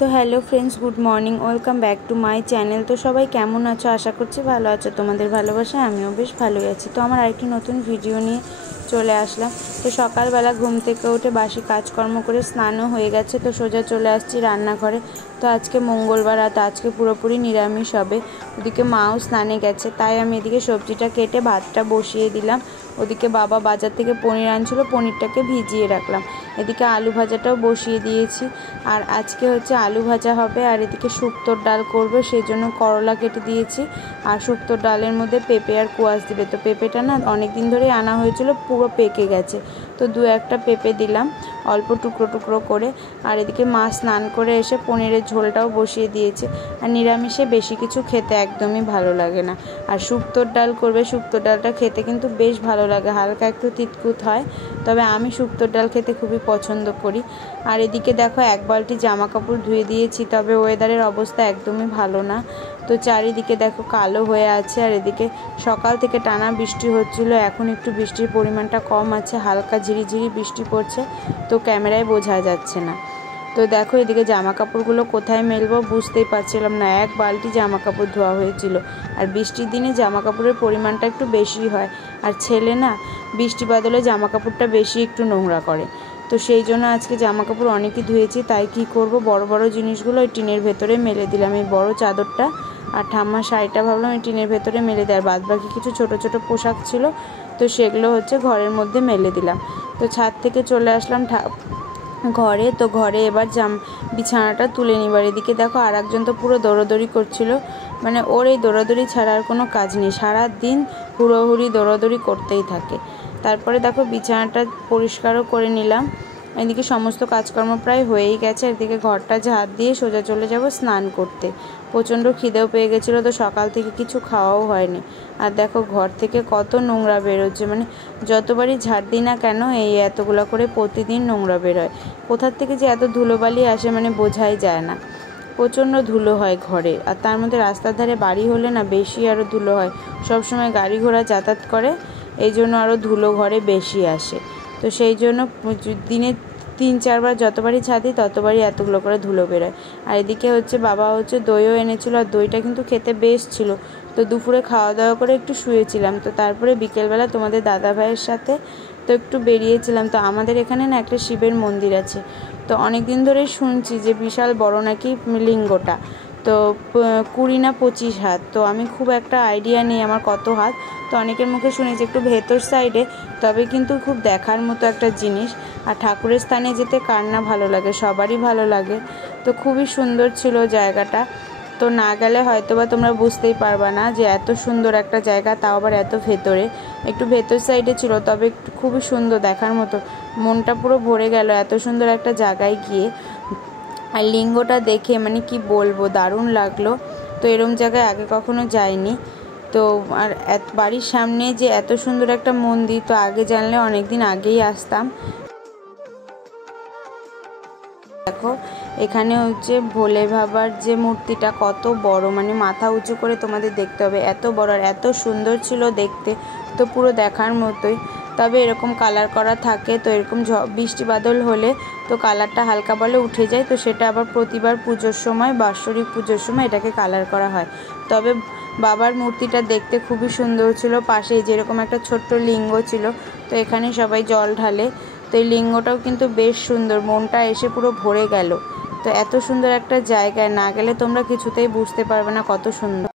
তো hello friends, good morning, welcome back to my channel. তো সবাই কেমন আছো? আশা করছি ভালো আছো। তোমাদের ভালোবাসায় আমিও বেশ ভালোই আছি। তো আমার আরেকটি নতুন ভিডিও নিয়ে চলে আসলাম। তো সকালবেলা ঘুম থেকে উঠে বাসি কাজকর্ম করে স্নানও হয়ে গেছে, তো সোজা চলে আসছি রান্নাঘরে। তো আজকে মঙ্গলবার, আর আজকে পুরোপুরি নিরামিষ হবে। ওদিকে মাও স্নানে গেছে, তাই আমি এদিকে সবজিটা কেটে ভাতটা বসিয়ে দিলাম। ওদিকে বাবা বাজার থেকে পনির আনছিল, পনিরটাকে ভিজিয়ে রাখলাম। এদিকে আলু ভাজাটাও বসিয়ে দিয়েছি। আর আজকে হচ্ছে আলু ভাজা হবে, আর এদিকে শুক্তোর ডাল করবে, সেই জন্য করলা কেটে দিয়েছি। আর শুক্তোর ডালের মধ্যে পেঁপে আর কোয়াশ দিবে। তো পেঁপেটা না অনেক দিন ধরেই আনা হয়েছিল, পুরো পেকে গেছে। তো দু একটা পেঁপে দিলাম অল্প টুকরো টুকরো করে। আর এদিকে মা স্নান করে এসে পনিরের ঝোলটাও বসিয়ে দিয়েছে। আর নিরামিষে বেশি কিছু খেতে একদমই ভালো লাগে না। আর শুক্তোর ডাল করবে, শুক্তোর ডালটা খেতে কিন্তু বেশ ভালো লাগে, হালকা একটু তিতকুত হয়, তবে আমি শুক্তোর ডাল খেতে খুবই পছন্দ করি। আর এদিকে দেখো এক বালতি জামা কাপড় ধুয়ে দিয়েছি, তবে ওয়েদারের অবস্থা একদমই ভালো না। তো চারিদিকে দেখো কালো হয়ে আছে। আর এদিকে সকাল থেকে টানা বৃষ্টি হচ্ছিল, এখন একটু বৃষ্টির পরিমাণটা কম আছে, হালকা ঝিরিঝিরি বৃষ্টি পড়ছে, তো ক্যামেরায় বোঝা যাচ্ছে না। তো দেখো এদিকে জামা কাপড়গুলো কোথায় মেলবো বুঝতেই পারছিলাম না, এক বালতি জামা কাপড় ধোয়া হয়েছিল। আর বৃষ্টির দিনে জামা কাপড়ের পরিমাণটা একটু বেশি হয়, আর ছেলে না বৃষ্টি বাদলে জামা কাপড়টা বেশি একটু নোংরা করে। তো সেই জন্য আজকে জামা কাপড় অনেকই ধুয়েছি। তাই কি করব, বড় বড় জিনিসগুলো ওই টিনের ভেতরে মেলে দিলাম। এই বড় চাদরটা আর ঠাম্মার শাড়িটা ভাবলাম এই টিনের ভেতরে মেলে দেয়, বাদ বাকি কিছু ছোট ছোট পোশাক ছিল, তো সেগুলো হচ্ছে ঘরের মধ্যে মেলে দিলাম। তো ছাদ থেকে চলে আসলাম ঘরে। তো ঘরে এবার বিছানাটা তুলে নিবার। এদিকে দেখো আর একজন তো পুরো দৌড়াদৌড়ি করছিল, মানে ওর এই দৌড়াদৌড়ি ছাড়া আর কোনো কাজ নেই, সারাদিন হুড়োহুড়ি দৌড়াদৌড়ি করতেই থাকে। তারপরে দেখো বিছানাটা পরিষ্কারও করে নিলাম। এদিকে সমস্ত কাজকর্ম প্রায় হয়েই গেছে। এদিকে ঘরটা ঝাড় দিয়ে সোজা চলে যাব স্নান করতে। প্রচণ্ড খিদেও পেয়ে গেছিলো, তো সকাল থেকে কিছু খাওয়াও হয়নি। আর দেখো ঘর থেকে কত নোংরা বেরোচ্ছে, মানে যতবারই ঝাড় দিই না কেন এই এতগুলো করে প্রতিদিন নোংরা বেরোয়। কোথার থেকে যে এত ধুলোবালি আসে মানে বোঝাই যায় না। প্রচণ্ড ধুলো হয় ঘরে, আর তার মধ্যে রাস্তার ধারে বাড়ি হলে না বেশি আরও ধুলো হয়। সবসময় গাড়ি ঘোড়া যাতায়াত করে, এই জন্য আরও ধুলো ঘরে বেশি আসে। তো সেই জন্য দিনে 3-4 বার যতবারই ছাদি ততবারই এতগুলো করে ধুলো বেরোয়। আর এদিকে হচ্ছে বাবা হচ্ছে দইও এনেছিল, আর দইটা কিন্তু খেতে বেশ ছিল। তো দুপুরে খাওয়া দাওয়া করে একটু শুয়েছিলাম। তো তারপরে বিকেলবেলা তোমাদের দাদা ভাইয়ের সাথে তো একটু বেরিয়েছিলাম। তো আমাদের এখানে না একটা শিবের মন্দির আছে, তো অনেক দিন ধরেই শুনছি যে বিশাল বড় নাকি লিঙ্গটা, তো 20 না 25 হাত। তো আমি খুব একটা আইডিয়া নেই আমার কত হাত, তো অনেকের মুখে শুনেছি একটু ভেতর সাইডে, তবে কিন্তু খুব দেখার মতো একটা জিনিস। আর ঠাকুরের স্থানে যেতে কার না ভালো লাগে, সবারই ভালো লাগে। তো খুবই সুন্দর ছিল জায়গাটা। তো না গেলে হয়তো বা তোমরা বুঝতেই পারবা না যে এত সুন্দর একটা জায়গা, তাও আবার এত ভেতরে, একটু ভেতর সাইডে ছিল, তবে একটু খুবই সুন্দর দেখার মতো। মনটা পুরো ভরে গেল এত সুন্দর একটা জায়গায় গিয়ে। আর লিঙ্গটা দেখে মানে কি বলবো, দারুণ লাগলো। তো এরম জায়গায় আগে কখনো যাইনি। তো আর বাড়ির সামনে যে এত সুন্দর একটা মন্দির, তো আগে জানলে অনেক দিন আগেই আসতাম। দেখো এখানে হচ্ছে ভোলে বাবার যে মূর্তিটা কত বড়, মানে মাথা উঁচু করে তোমাদের দেখতে হবে, এত বড় আর এত সুন্দর ছিল দেখতে, তো পুরো দেখার মতোই। তবে এরকম কালার করা থাকে, তো এরকম বৃষ্টি বাদল হলে তো কালারটা হালকা বলে উঠে যায়, তো সেটা আবার প্রতিবার পুজোর সময়, বাৎসরিক পুজোর সময় এটাকে কালার করা হয়। তবে বাবার মূর্তিটা দেখতে খুবই সুন্দর ছিল, পাশে যেরকম একটা ছোট্ট লিঙ্গ ছিল, তো এখানে সবাই জল ঢালে। তো এই লিঙ্গটাও কিন্তু বেশ সুন্দর, মনটা এসে পুরো ভরে গেল। তো এত সুন্দর একটা জায়গায় না গেলে তোমরা কিছুতেই বুঝতে পারবে না কত সুন্দর।